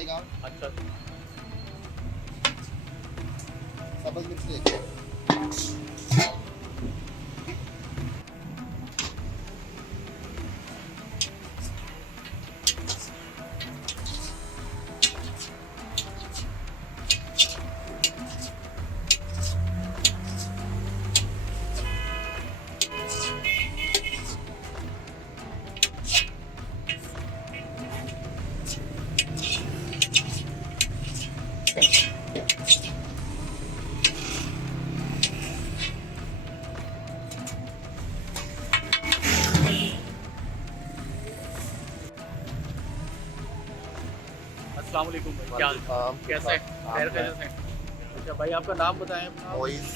जाएगा। अच्छा, सब्ज़ मिर्च लेके अस्सलाम वालेकुम भाई, क्या हाल? कैसे हैं? खैर खैरियत हैं? अच्छा भाई, आपका नाम बताएं अपना। वॉइस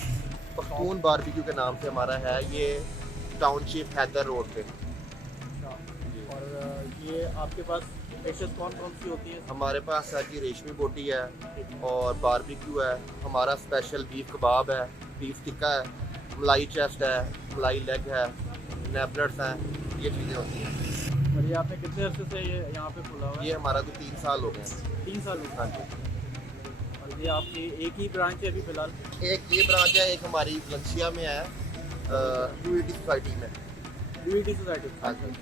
पख्तून बारबेक्यू के नाम से हमारा है, ये टाउनशिप हैदर रोड पे। अच्छा, और ये आपके पास डिशेस कौन कौन सी होती हैं? हमारे पास है जी रेशमी बोटी है और बारबेक्यू है, हमारा स्पेशल बीफ कबाब है, बीफ टिक्का है, मलाई चेस्ट है, मलाई लेग है, नेपलेट्स हैं, ये चीज़ें होती हैं। और ये आपने कितने अरसे से ये यहाँ पे खुला हुआ है? ये हमारा तो 3 साल हो गए हैं। 3 साल हो हाँ गए। जी। और ये आपकी एक ही ब्रांच है अभी फिलहाल? एक ये ब्रांच है, एक हमारी वलेंसिया में है, यूईटी सोसाइटी में। UET society? हाँ जी।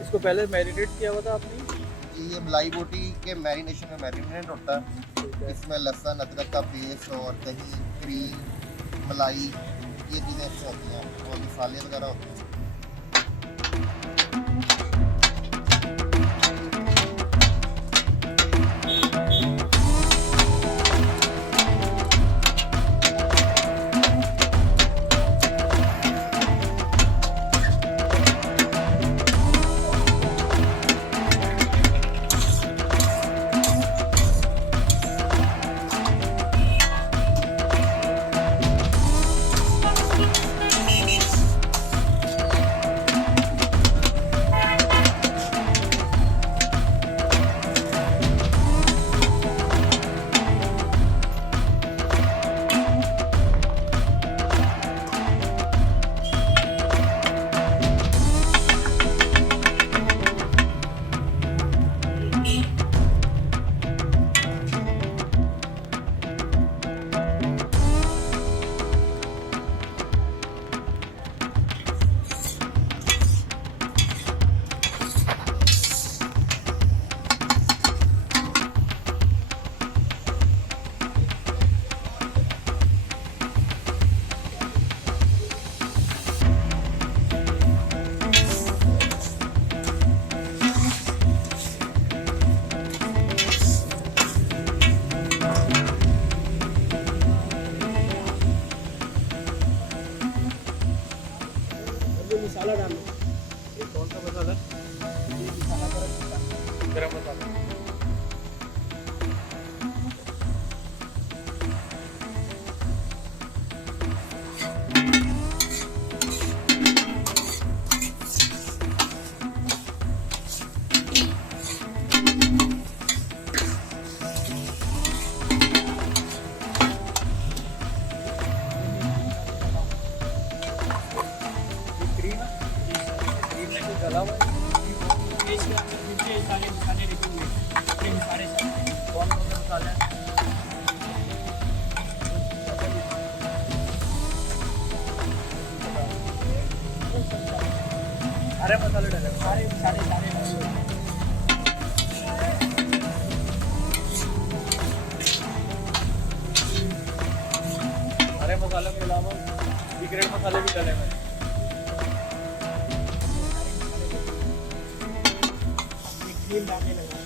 इसको पहले मैरिनेट किया हुआ था आपने? ये मलाई बोटी के मैरिनेशन में मैरिनेट होता है। ठीक है। इसमें लहसुन अदरक का पेस्ट और दही, क्रीम, मलाई, ये चीज़ें इसमें होती हैं और मसाले वगैरह होते हैं। मसाला डालो। ये कौन सा मसाला? ये मसाला गरम मसाला। अरे मसाले डाले सारे सारे सारे हरे मसालों के अलावा सीक्रेट मसाले भी डाले मैंने। क्रीम डालने लगा।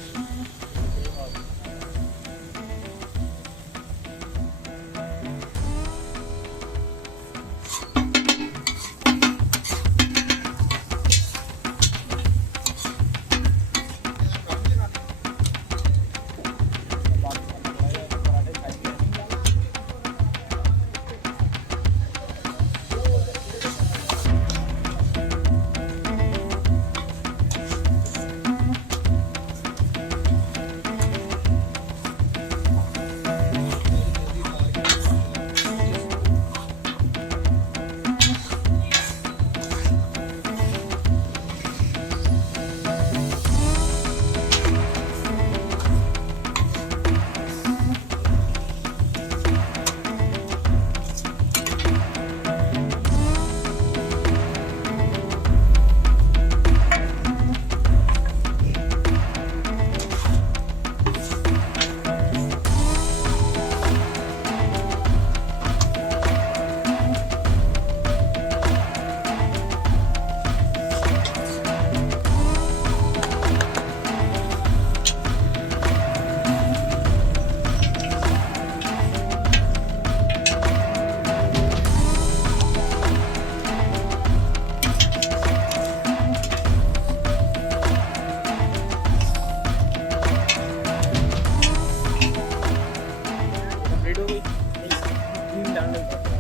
एक ग्रीन डालना